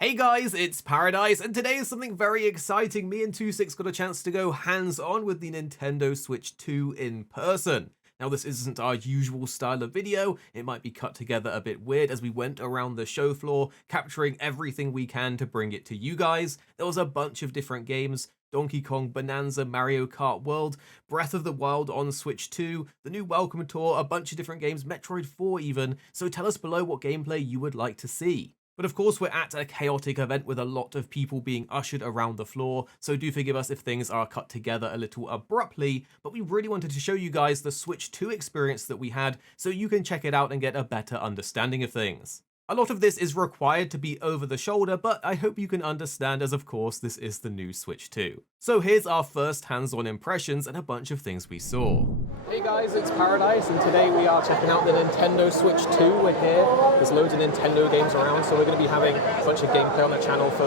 Hey guys, it's Paradise, and today is something very exciting. Me and 26 got a chance to go hands-on with the Nintendo Switch 2 in person. Now this isn't our usual style of video, it might be cut together a bit weird as we went around the show floor, capturing everything we can to bring it to you guys. There was a bunch of different games, Donkey Kong Bonanza, Mario Kart World, Breath of the Wild on Switch 2, the new Welcome Tour, a bunch of different games, Metroid 4 even, so tell us below what gameplay you would like to see. But of course, we're at a chaotic event with a lot of people being ushered around the floor, so do forgive us if things are cut together a little abruptly, but we really wanted to show you guys the Switch 2 experience that we had so you can check it out and get a better understanding of things. A lot of this is required to be over the shoulder, but I hope you can understand as of course this is the new Switch 2. So here's our first hands-on impressions and a bunch of things we saw. Hey guys, it's Paradise, and today we are checking out the Nintendo Switch 2. We're here, there's loads of Nintendo games around, so we're going to be having a bunch of gameplay on the channel for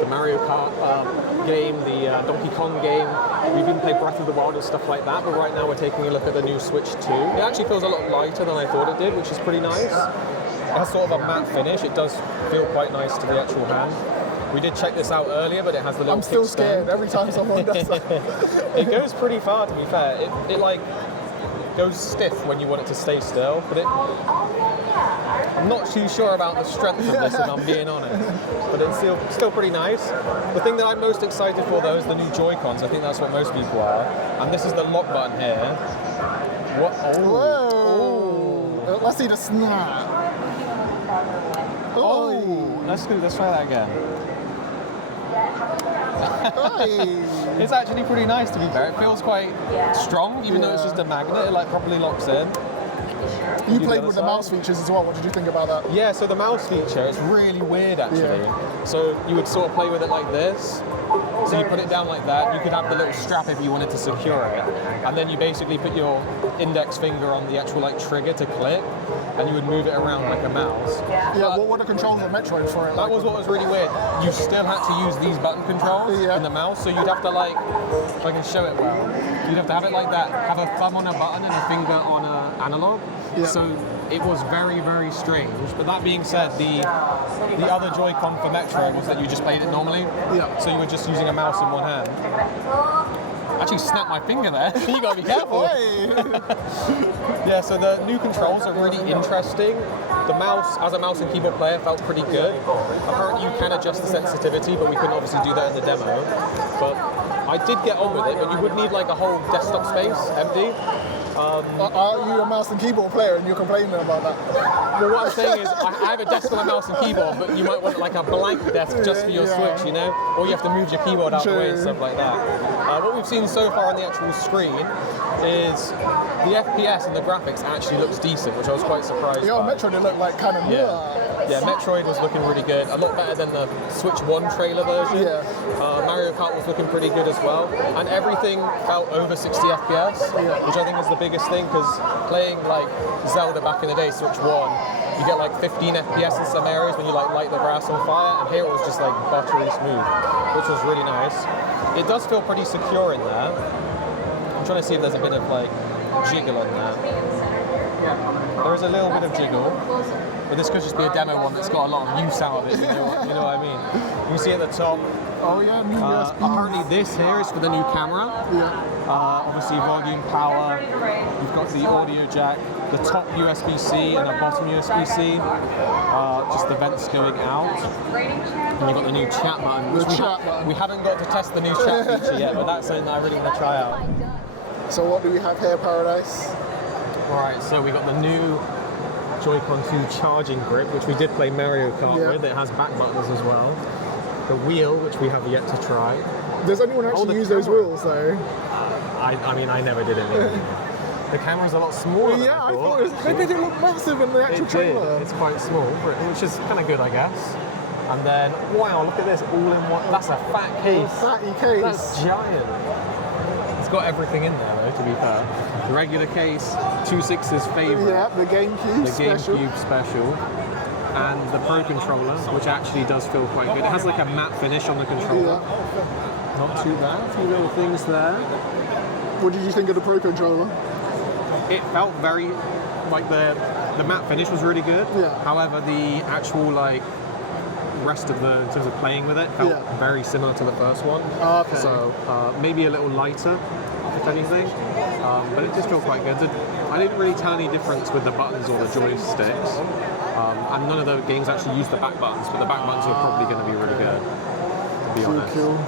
the Mario Kart game, the Donkey Kong game. We've even played Breath of the Wild and stuff like that, but right now we're taking a look at the new Switch 2. It actually feels a lot lighter than I thought it did, which is pretty nice. It has sort of a matte finish. It does feel quite nice to the actual hand. We did check this out earlier, but it has the little I'm still scared every time someone does that. It goes pretty far, to be fair. It like goes stiff when you want it to stay still, but I'm not too sure about the strength of this, if I'm being honest. But it's still pretty nice. The thing that I'm most excited for, though, is the new Joy-Cons. I think that's what most people are. And this is the lock button here. What? Oh. Let's see the snap. Oh, let's try that again. Hey. It's actually pretty nice, to be fair. It feels quite strong, even though it's just a magnet. It like properly locks in. You played with the mouse features as well. What did you think about that? Yeah, so the mouse feature is really weird actually. So you would sort of play with it like this. So you put it down like that. You could have the little strap if you wanted to secure it, and then you basically put your index finger on the actual like trigger to click, and you would move it around like a mouse. Yeah, what were the controls of Metroid for it? That was what was really weird. You still had to use these button controls in the mouse, so you'd have to like, if I can show it well, you'd have to have it like that, have a thumb on a button and a finger on an analog. Yeah. So it was very, very strange. But that being said, the other Joy-Con for Metroid was that you just played it normally. Yeah. So you were just using a mouse in one hand. Actually snapped my finger there. You gotta be careful. Yeah, so the new controls are really interesting. The mouse, as a mouse and keyboard player, felt pretty good. Apparently you can adjust the sensitivity, but we couldn't obviously do that in the demo. But I did get on with it, but you would need like a whole desktop space empty. Are you a mouse and keyboard player and you're complaining about that? Well, what I'm saying is, I have a desk with a mouse and keyboard, but you might want like a blank desk just for your Switch, you know? Or you have to move your keyboard out of the way and stuff like that. What we've seen so far on the actual screen is the FPS and the graphics actually looks decent, which I was quite surprised by. Metroid, it looked like kind of Yeah, Metroid was looking really good. A lot better than the Switch 1 trailer version. Yeah. Mario Kart was looking pretty good as well. And everything felt over 60 FPS, which I think is the biggest thing, because playing like Zelda back in the day, Switch 1, you get like 15 FPS in some areas when you like light the grass on fire, and here it was just like buttery smooth, which was really nice. It does feel pretty secure in there. I'm trying to see if there's a bit of like jiggle on there. There is a little bit of jiggle, but this could just be a demo one that's got a lot of use out of it, you know what I mean? You can see at the top, apparently this here is for the new camera. Obviously volume, power, you've got the audio jack, the top USB-C and the bottom USB-C, just the vents going out. And you've got the new chat button. We haven't got to test the new chat feature yet, but that's something that I really want to try out. So what do we have here, Paradise? Alright, so we got the new Joy-Con 2 charging grip, which we did play Mario Kart with. It has back buttons as well. The wheel, which we have yet to try. Does anyone actually use those wheels though? I mean, I never did it. The camera's a lot smaller than I thought. They didn't look massive in the actual trailer. It's quite small, which is kind of good, I guess. And then, wow, look at this, all in one. That's a fat case. Fatty case. That's giant. It's got everything in there, though, to be fair. The regular case, 26's favourite. Yeah, the GameCube special. The GameCube special. And the Pro Controller, which actually does feel quite good. It has like a matte finish on the controller. Not too bad, a few little things there. What did you think of the Pro Controller? It felt very, like the matte finish was really good. Yeah. However, the actual like rest of the, in terms of playing with it, felt very similar to the first one. Okay. So maybe a little lighter, if anything, but it just felt quite good. I didn't really tell any difference with the buttons or the joysticks, and none of the games actually use the back buttons, but the back buttons are probably going to be really good, to be honest. Cool.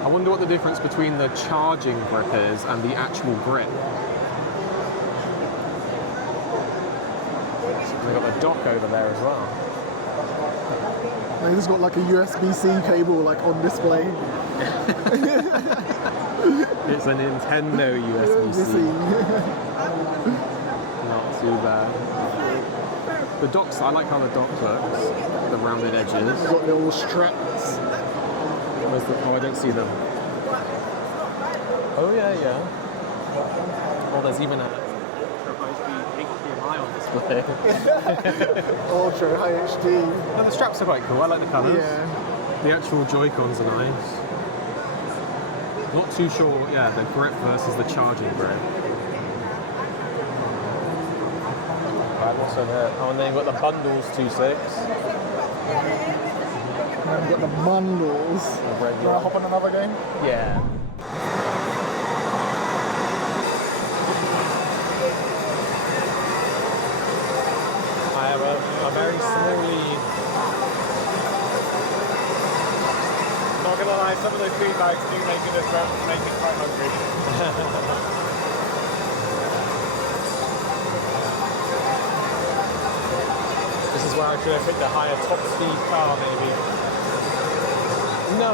I wonder what the difference between the charging grip is and the actual grip. We've got the dock over there as well. They just got like a USB-C cable like on display. It's a Nintendo USB-C. Not too bad. The docks, I like how the dock looks, the rounded edges. Got little straps. Where's the, oh, I don't see them. Oh yeah, yeah. Oh, there's even a HDMI on display. Ultra high HD. No, the straps are quite cool. I like the colours. Yeah. The actual Joy-Cons are nice. Not too sure, yeah, the grip versus the charging grip. Right, what's over there? Oh, and then you've got the bundles 2.6. And we've got the bundles. You want to hop on another game? Yeah. I have a very small lead. Not gonna lie, some of those food bags do make it quite hungry. This is where I should have picked a higher top speed car, maybe. No!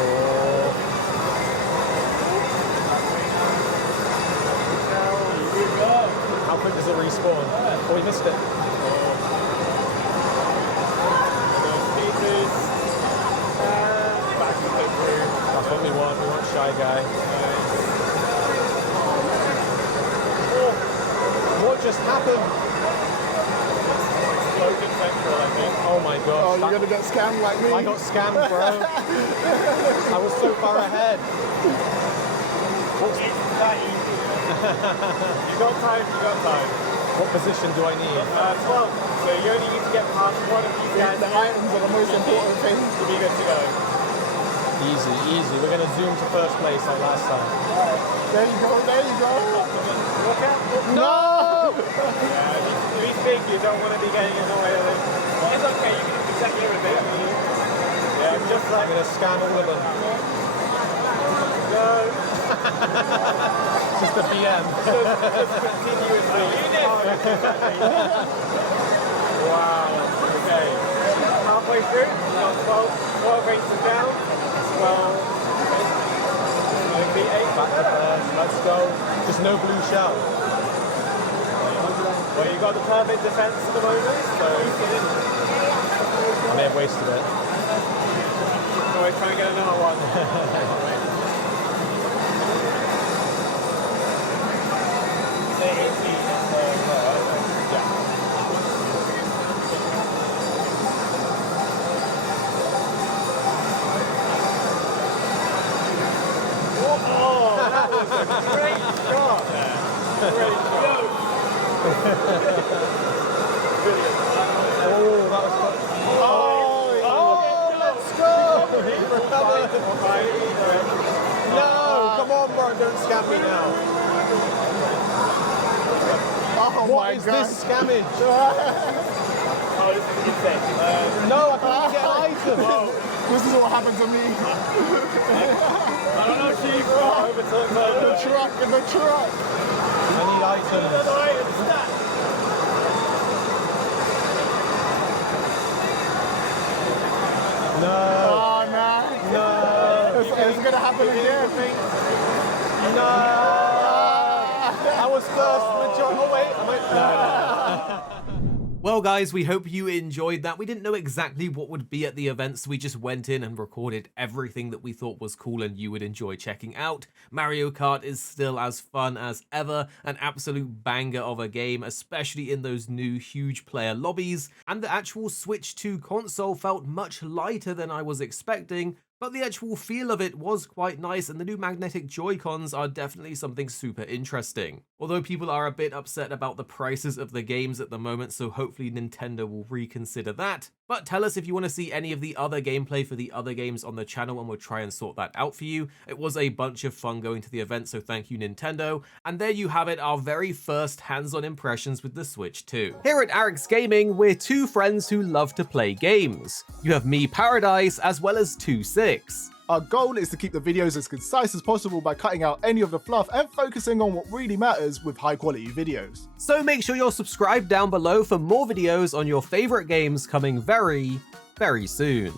Oh. How quick does it respawn? Oh, we missed it. Back to the crew. That's what we want. We want Shy Guy. Oh, what just happened? Logan Central, I think. Oh my gosh. Oh, you're going to get scammed like me? I got scammed, bro. I was so far ahead. It's that easy. You got time, you got time. What position do I need? 12. So you only need to get past one of these guys The items are the most important thing. to be good to go. Easy, easy. We're going to zoom to first place like last time. There you go, there you go. Look out. No! Yeah, these big, you don't want to be getting in the way of it. It's okay, you can do exactly everything. Yeah, just I'm like going to scan all of them. no. Just the BM. Just continuously. Wow. Okay. Halfway through, we got 12 races down. 12. Maybe 8. Back to first. Let's go. Just no blue shell. Well, you got the perfect defense at the moment, so get in. I may have wasted it. Always try and get another one. Great shot! Great shot! Oh, that was fun. Oh, let's go! No, come on, bro, don't scam me now. Oh What my is God. this scammage? Oh, this is insane. No, I can't get items. This is what happened to me. I don't know, Chief. Overtime. The truck, the truck. I need items. No, Oh, nah. no, It's going to happen again. no. I was first with John. Oh, wait. Am I? No. Well guys, we hope you enjoyed that. We didn't know exactly what would be at the event, so we just went in and recorded everything that we thought was cool and you would enjoy checking out. Mario Kart is still as fun as ever, an absolute banger of a game, especially in those new huge player lobbies, and the actual Switch 2 console felt much lighter than I was expecting, but the actual feel of it was quite nice, and the new magnetic Joy-Cons are definitely something super interesting. Although people are a bit upset about the prices of the games at the moment, so hopefully Nintendo will reconsider that. But tell us if you want to see any of the other gameplay for the other games on the channel, and we'll try and sort that out for you. It was a bunch of fun going to the event, so thank you, Nintendo. And there you have it, our very first hands-on impressions with the Switch 2. Here at Arix Gaming, we're two friends who love to play games. You have me, Paradise, as well as 26. Our goal is to keep the videos as concise as possible by cutting out any of the fluff and focusing on what really matters with high quality videos. So make sure you're subscribed down below for more videos on your favorite games coming very, very soon.